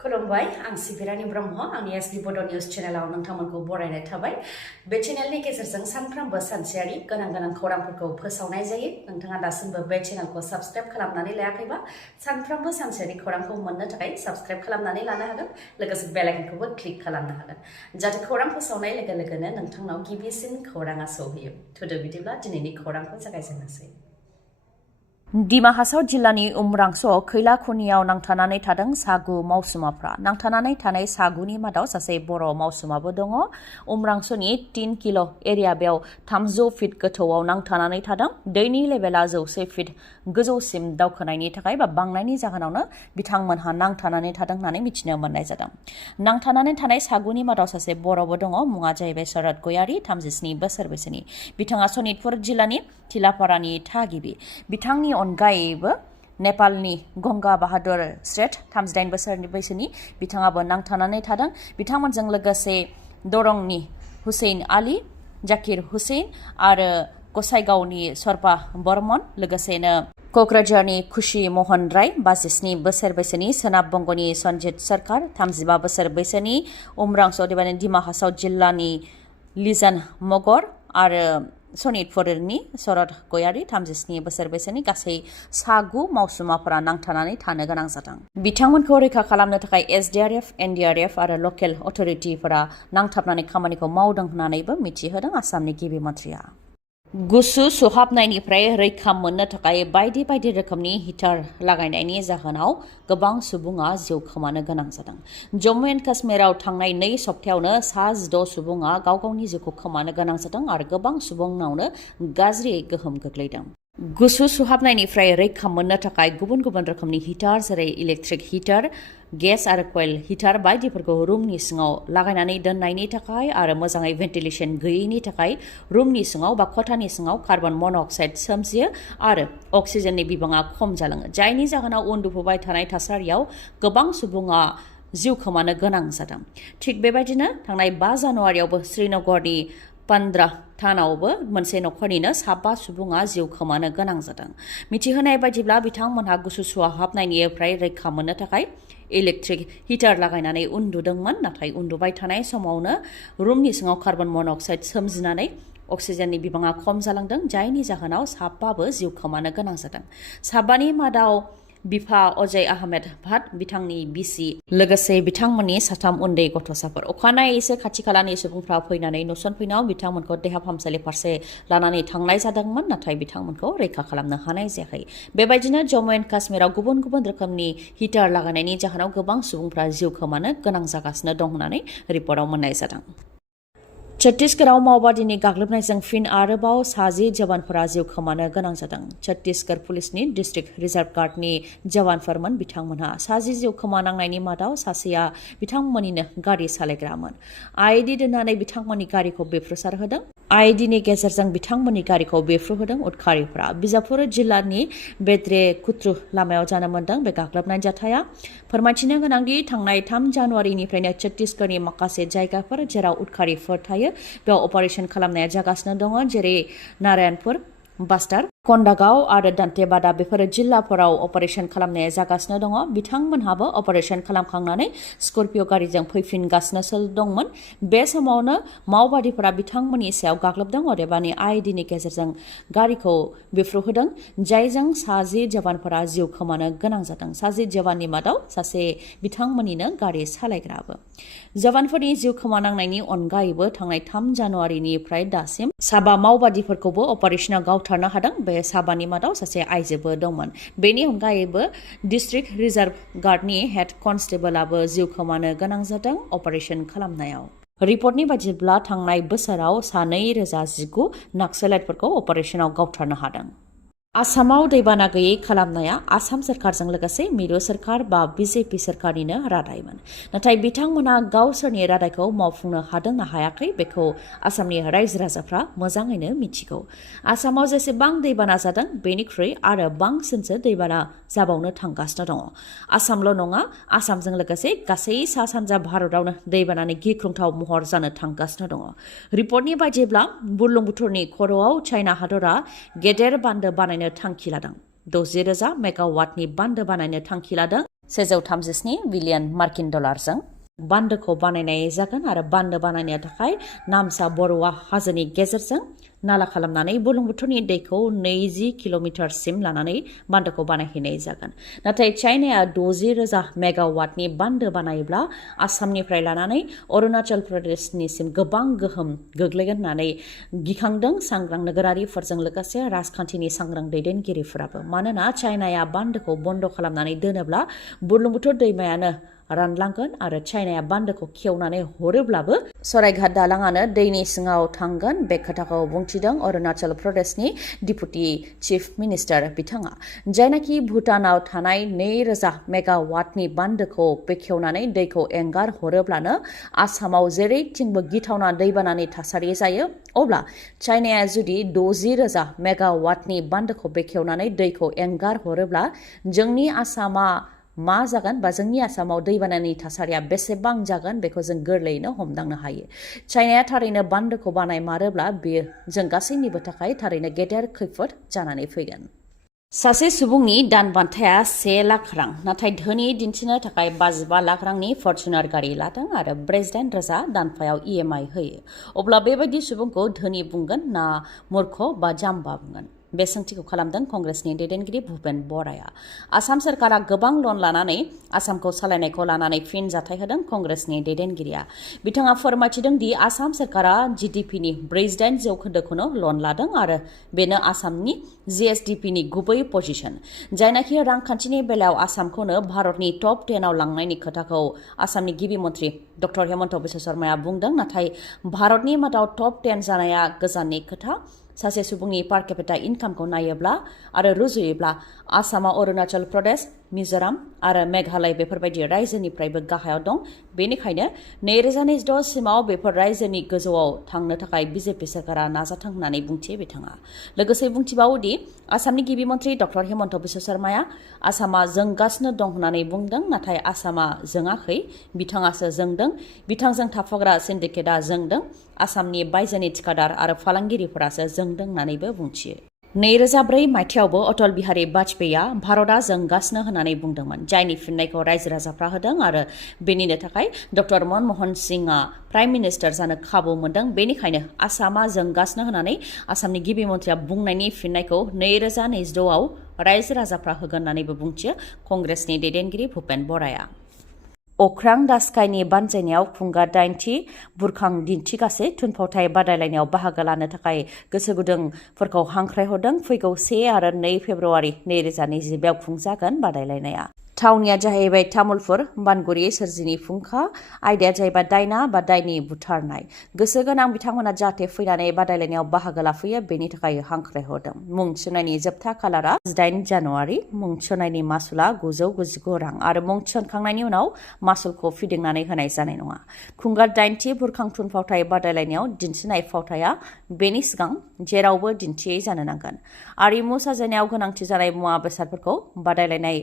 खुलुमबाय आं सिबि रानि ब्रह्म आंनि एसबि बड' निउज चेनेलाव नोंथांमोनखौ बरायनाय थाबाय बे चेनेलनि गेजेरजों सानफ्रोमबो सानसेयारि गोनां खौरांफोरखौ फोसावनाय जायो नोंथाङा दासिमबो बे चेनेलखौ साबस्क्राइब खालामनानै लायाखैबा सानफ्रोमबो सानसेयारि खौरांखौ मोननो थाखाय साबस्क्राइब खालामनानै लानो हागोन लोगोसे बेल आइकनखौबो क्लिक खालामनो हागोन जाहाथे खौरां फोसावनाय लोगो लोगोनो नोंथांनाव गिबिसिन खौराङा सौहैयो थुदो बिदिब्ला दिनैनि खौरांखौ जागायजेननोसै दिमा हासाव जिल्लानि उमरांस'आव खैला खनियाव नांथानानै थादों सागु मावसुमाफ्रा नांथानानै थानाय सागुनि मादाव सासे बर' मावसुमाबो दङ उमरांस'नि 3 किल' एरिया बेयाव 300 फिट गोथौआव नांथानानै थादों दैनि लेभेला 100 फिट गोजौसिम दावखोनायनि थाखाय बा बांनायनि जाहोनावनो बिथांमोनहा नांथानानै थादों होननानै मिथिनो मोननाय जादों नांथानानै थानाय सागुनि मादाव सासे बर'बो दङ मुङा जाहैबाय शरद गयारि 37 बोसोर बैसोनि बिथाङा सनितपुर जिल्लानि थिलापारानि थागिबि बिथांनि अनगायैबो नेपालनि गंगा बाहादुर श्रेष्ठ 38 बोसोर बैसोनि बिथाङाबो नांथानानै थादों बिथांमोनजों लोगोसे दरंनि हुसैन आली जाकिर हुसैन आरो गसाइगावनि सरपा बर्मन लोगोसेनो क'क्राझारनि खुशी मोहन राय 52 बोसोर बैसोनि सोनाब बंगनि सन्जित सरकार 35 बोसोर बैसोनि उमरांस' अदेबानि दिमा हासाव जिल्लानि लिजान मगर आरो सनितपुरनि शरद गयारि 37 बोसोर बैसोनि गासै सागु मावसुमाफोरा नांथानानै थानो गोनां जादों बिथांमोनखौ रैखा खालामनो थाखाय एसडिआरएफ एनडिआरएफ आरो लकेल अथ'रिटिफोरा नांथाबनानै खामानिखौ मावदों होननानैबो मिथिहोदों आसामनि गिबि मन्थ्रिया गुसु सुहाबनायनिफ्राय रैखा मोननो थाखाय बायदि रोखोमनि हिटार लागायनायनि जाहोनाव गोबां सुबुङा जिउ खोमानो गोनां जादों जम्मु एन्ड काश्मीराव थांनाय 2 सप्तायावनो 16 सुबुङा गावनि जिउखौ खोमानो गोनां जादों आरो गोबां सुबुंनावनो गाज्रि गोहोम गोग्लैदों गुसु सुहाबनायनिफ्राय रैखा मोननो थाखाय गुबुन रोखोमनि हिटार जेरै इलेक्ट्रिक हिटार गेस आरो कयल हिटार बायदिफोरखौ रुमनि सिङाव लागायनानै दोननायनि थाखाय आरो मोजाङै भेन्टिलेसन गैयैनि थाखाय रुमनि सिङाव बा खथानि सिङाव कार्बन मन'अक्साइड सोमजियो आरो अक्सिजेननि बिबाङा खम जालाङो जायनि जाहोनाव उन्दुफुबाय थानाय थासारियाव गोबां सुबुङा जिउ खोमानो गोनां जादों थिग बेबायदिनो थांनाय 5 जानुवारियावबो श्रीनगरनि पान्द्रा थानावबो मोनसे नखरनिनो 7 सुबुङा जिउ खोमानो गोनां जादों मिथिहोनाय बायदिब्ला बिथांमोनहा गुसु सुहाबनायनिफ्राय रैखा मोननो थाखाय इलेक्ट्रिक हिटार लागायनानै उन्दुदोंमोन नाथाय उन्दुबाय थानाय समावनो रुमनि सिङाव कार्बन मन'अक्साइड सोमजिनानै अक्सिजेननि बिबाङा खम जालांदों जायनि जाहोनाव 7 जिउ खोमानो गोनां जादों 7नि मादाव बिफा अजय आहमेद भाट बिथांनि बिसि लोगोसे बिथांमोननि 3 उन्दै गथ'साफोर अखानायैसो खाथि खालानि सुबुंफ्रा फैनानै नुसनफैनायाव बिथांमोनखौ देहा फाहामसालि फारसे लानानै थांनाय जादोंमोन नाथाय बिथांमोनखौ रैखा खालामनो हानाय जायाखै बेबायदिनो जम्मु एन्ड काश्मीराव गुबुन रोखोमनि हिटार लागायनायनि जाहोनाव गोबां सुबुंफ्रा जिउ खोमानो गोनां जागासिनो दं होननानै रिपर्टआव मोननाय जादों छत्तीसगढ़ाव माओवादीनि गाग्लोबनायजों फिन आरोबाव 60 जवानफोरा जिउ खोमानो गोनां जादों छत्तीसगढ़ पुलिसनि डिस्ट्रिक्ट रिजार्व गार्डनि जवानफोरमोन बिथांमोनहा 60 जिउ खोमानांनायनि मादाव सासेया बिथांमोननिनो गारि सालायग्रामोन आईडी दोननानै बिथांमोननि गारिखौ बेफ्रुसारहोदों आईडीनि गेजेरजों बिथांमोननि गारिखौ बेफ्रुहोदों उदखारिफ्रा बिजापुर जिल्लानि बेद्रे कुत्रु लामायाव जानो मोनदों बे गाग्लोबनाय जाथाया फोरमायथिनो गोनांदि थांनाय 3 जानुवारिनिफ्रायनो छत्तीसगढ़नि माखासे जायगाफोर जेराव उदखारिफोर थायो बेयाव अपारेशन खालामनाया जागासिनो दङ जेरै नारायणपुर बास्टार कन्डागाव आरो दान्तेवाडा बेफोर जिल्लाफोराव अपारेशन खालामनाया जागासिनो दङ बिथांमोनहाबो अपारेशन खालामखांनानै स्कर्पिय गारिजों फैफिनगासिनोसो दंमोन बे समावनो माओवादीफोरा बिथांमोननि सायाव गाग्लोबदों अदेबानि आईडीनि गेजेरजों गारिखौ बेफ्रुहोदों जायजों 60 जवानफोरा जिउ खोमानो गोनां जादों 60 जवाननि मादाव सासे बिथांमोननिनो गारि सालायग्राबो जवानफोरनि जिउ खोमानांनायनि अनगायैबो थांनाय 3 जानुवारिनिफ्राय दासिम साबा माओवादीफोरखौबो अपारेशनाव गावथारनो हादों बे साबानि मादाव सासे आइजोबो दंमोन बेनि अनगायैबो डिस्ट्रिक्ट रिजार्व गार्डनि हेड कनस्टेबलाबो जिउ खोमानो गोनां जादों अपारेशन खालामनायाव रिपर्टनि बायदिब्ला थांनाय बोसोराव 2019 नाक्सलाइटफोरखौ अपारेशनाव गावथारनो हादों आसामाव दैबाना गैयै खालामनाया आसाम सरकारजों लोगोसे मिरु सरकार बा बिजेपि सरकारनिनो रादायमोन नाथाय बिथांमोना गावसोरनि रादायखौ मावफुंनो हादों ना हायाखै बेखौ आसामनि रायजो राजाफ्रा मोजाङैनो मिथिगौ आसामाव जेसेबां दैबाना जादों बेनिख्रुइ आरो बांसिनसो दैबाना जाबावनो थांगासिनो दङ आसामल' नङा आसामजों लोगोसे गासै सा सानजा भारतआवनो दैबानानि गिख्रंथाव महर जानो थांगासिनो दङ रिपर्टनि बायदिब्ला बुरलुंबुथुरनि खर'आव चाइना हादरा गेदेर बान्दो बानायनो थांखि लादों 60,000 मेगावाटनि बान्दो बानायनो थांखि लादों 137 बिलियन मार्किन डलारजों बान्दोखौ बानायनाय जागोन आरो बान्दो बानायनो थाखाय नामसा बर'आ हाजोनि गेजेरजों नाला खालामनानै बुरलुंबुथुरनि दैखौ 20 किल'मिटारसिम लानानै बान्दोखौ बानायहैनाय जागोन। नाथाय चाइनाया 60,000 मेगावाटनि बान्दो बानायोब्ला आसामनिफ्राय लानानै अरुणाचल प्रदेशनिसिम गोबां गोहोम गोग्लैगोन होननानै गिखांदों सांग्रां नोगोरारिफोरजों लोगोसे राजखान्थिनि सांग्रां दैदेनगिरिफोराबो। मानोना चाइनाया बान्दोखौ बन्द खालामनानै दोनोब्ला बुरलुंबुथुर दैमायानो रानलांगोन आरो चाइनाया बान्दोखौ खेवनानै हरोब्लाबो सरायघाट दालाङानो दैनि सिङाव थांगोन। बे खोथाखौ बुंथिदों अरुणाचल प्रदेशनि डिपुटि चिफ मिनिस्टार बिथाङा। जायनाखि भुटानाव थानाय 2,000 मेगावाटनि बान्दोखौ बेखेवनानै दैखौ एंगार हरोब्लानो आसामाव जेरैथिंबो गिथावना दैबानानि थासारि जायो, अब्ला चाइनाया जुदि 60,000 मेगावाटनि बान्दोखौ बेखेवनानै दैखौ एंगार हरोब्ला जोंनि आसामा मा जागोन बा जोंनि आसामाव दैबानानि थासारिया बेसेबां जागोन बेखौ जों गोरलैयैनो हमदांनो हायो। चाइनाया थारैनो बान्दोखौ बानायमारोब्ला बेयो जों गासैनिबो थाखाय थारैनो गेदेर खैफोद जानानै फैगोन। सासे सुबुंनि दान बान्थाया 1 लाख रां, नाथाय धोनि दिन्थिनो थाखाय 55 लाख रांनि फर्चुनार गारि लादों आरो 48,000 दानफायाव EMI होयो। अब्ला बेबायदि सुबुंखौ धोनि बुंगोन ना मूर्ख बा जाम्बा बुंगोन? बे सोंथिखौ खालामदों कंग्रेसनि दैदेनगिरि भुपेन बराया। आसाम सरकारा गोबां लन लानानै आसामखौ सालायनायखौ लानानै फिन जाथाय होदों कंग्रेसनि दैदेनगिरिया। बिथाङा फोरमायथिदों दि आसाम सरकारा GDPनि 48% लन लादों आरो बेनो आसामनि GSDPनि गुबै पजिशन। जायनाखि रांखान्थिनि बेलायाव आसामखौनो भारतनि टप 10आव लांनायनि खोथाखौ आसामनि गिबि मन्थ्रि डक्टर हेमन्त बिश्व शर्माया बुंदों। नाथाय भारतनि मादाव टप 10 जानाया गोजाननि खोथा। सासे सुबुंनि पार केपिटा इनकामखौ नायोब्ला आरो रुजुयोब्ला आसामा अरुणाचल प्रदेश, मिजोराम आरो मेघालय बेफोरबायदि रायजोनिफ्रायबो गाहायाव दं। बेनिखायनो 2026 सिमाव बेफोर रायजोनि गोजौआव थांनो थाखाय बिजेपि सरकारा नाजाथों होननानै बुंथियो बिथाङा। लोगोसे बुंथिबावोदि आसामनि गिबि मन्थ्रि डक्टर हेमन्त बिश्व शर्माया आसामा जोंगासिनो दं होननानै बुंदों, नाथाय आसामा जोङाखै, बिथाङासो जोंदों। बिथांजों थाफाग्रा सिन्डिकेटआ जोंदों। आसामनि बायजोनि थिखादार आरो फालांगिरिफोरासो जोंदों होननानैबो बुंथियो। 2004 मायथाइयावबो अटल बिहारी वाजपेयीआ भारतआ जोंगासिनो होननानै बुंदोंमोन, जायनि फिननायखौ रायजो राजाफ्रा होदों आरो बेनिनो थाखाय डक्टर मनमोहन सिंहआ प्राइम मिनिस्टार जानो खाबु मोनदों। बेनिखायनो आसामा जोंगासिनो होननानै आसामनि गिबि मन्थ्रिया बुंनायनि फिननायखौ 2026आव रायजो राजाफ्रा होगोन होननानैबो बुंथियो कंग्रेसनि दैदेनगिरि भुपेन बराया। अख्रां दास्काइनि बानजायनायाव खुंगा 8थि बुरखां दिन्थिगासे थुनफावथाय बादायलायनायाव बाहागो लानो थाखाय गोसो गुदुंफोरखौ हांख्रायहरदों। फैगौ 1 आरो 2 फेब्रुआरि 2025आव खुंजागोन बादायलायनाया। थावनिया जाहैबाय तामुलपुर बानगुरि सोरजिनि फुंखा। आयदाया जाहैबाय दायना बा दायनि बुथारनाय। गोसो गोनां बिथांमोना जाहाथे फैनानै बादायलायनायाव बाहागो लाफैयो बेनि थाखाय हांख्रायहरदों। मुं थिसननायनि जोबथा खालारा 8 जानुवारि। मुं थिसननायनि मासुला 999 रां आरो मुं थिसनखांनायनि उनाव मासुलखौ फिदिंनानै होनाय जानाय नङा। खुंगा 8थि बुरखां थुनफावथाय बादायलायनायाव दिन्थिनाय फावथाया बेनि सिगां जेरावबो दिन्थियै जानो नांगोन। आरिमु साजायनायाव गोनांथि जानाय मुवा बेसादफोरखौ बादायलायनाय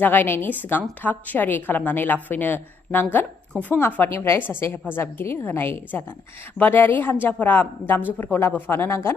जागायनायनि सिगां थाग थियारि खालामनानै लाफैनो नांगोन। खुंफुं आफादनिफ्राय सासे हेफाजाबगिरि होनाय जागोन। बादायारि हान्जाफोरा दामजुफोरखौ लाबोफानो नांगोन।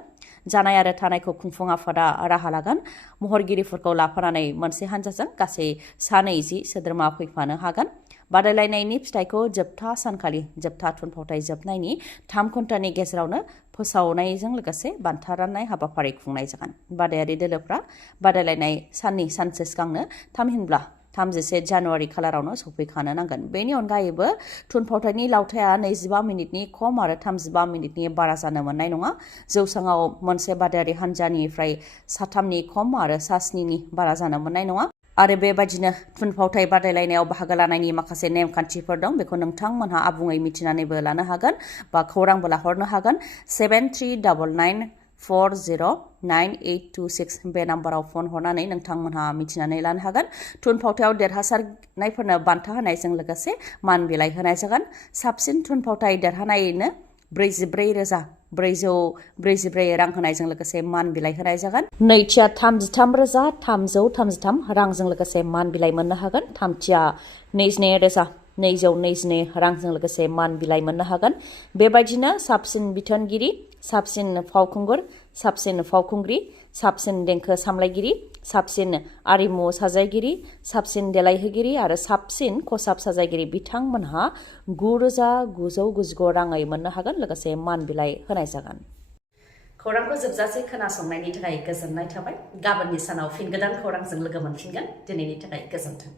जानाय आरो थानायखौ खुंफुं आफादा राहा लागोन। महरगिरिफोरखौ लाफानानै मोनसे हान्जाजों गासै 20 सोद्रोमा फैफानो हागोन। बादायलायनायनि फिथाइखौ जोबथा सानखालि जोबथा थुनफावथाय जोबनायनि 3 घन्टानि गेजेरावनो फोसावनायजों लोगोसे बान्था राननाय हाबाफारि खुंनाय जागोन। बादायारि दोलोफ्रा बादायलायनाय साननि सानसे सिगांनो थामहिनबा 31 जानुवारि खालारावनो सफैखानो नांगोन। बेनि अनगायैबो थुनफावथायनि लावथाया 25 मिनिटनि खम आरो 35 मिनिटनि बारा जानो मोननाय नङा। जौसाङाव मोनसे बादायारि हान्जानिफ्राय 3नि खम आरो 7नि बारा जानो मोननाय नङा। आरो बेबायदिनो थुनफावथाय बादायलायनायाव बाहागो लानायनि माखासे नेमखान्थिफोर दं। बेखौ नोंथांमोनहा आबुङै मिथिनानैबो लानो हागोन बा खौरांबो लाहरनो हागोन। 7399409826 बे नाम्बाराव फन हरनानै नोंथांमोनहा मिथिनानै लानो हागोन। थुनफावथायाव देरहासारनायफोरनो बान्था होनायजों लोगोसे मान बिलाइ होनाय जागोन। साबसिन थुनफावथाय देरहानायनो 44,444 रां होनायजों लोगोसे मान बिलाइ होनाय जागोन। नैथिया 33,333 रांजों लोगोसे मान बिलाइ मोननो हागोन। थामथिया 22,000 222 रांजों लोगोसे मान बिलाइ मोननो हागोन। बेबायदिनो साबसिन बिथोनगिरि, साबसिन फावखुंगुर, साबसिन फावखुंग्रि, साबसिन देंखो सामलायगिरि, साबसिन आरिमु साजायगिरि, साबसिन देलायहोगिरि आरो साबसिन खसाब साजायगिरि बिथांमोनहा 9,999 राङै मोननो हागोन लोगोसे मान बिलाइ होनाय जागोन। खौरांखौ जोबजासे खोनासंनायनि थाखाय गोजोननाय थाबाय। गाबोननि सानाव फिन गोदान खौरांजों लोगो मोनफिनगोन। दिनैनि थाखाय गोजोन्थों।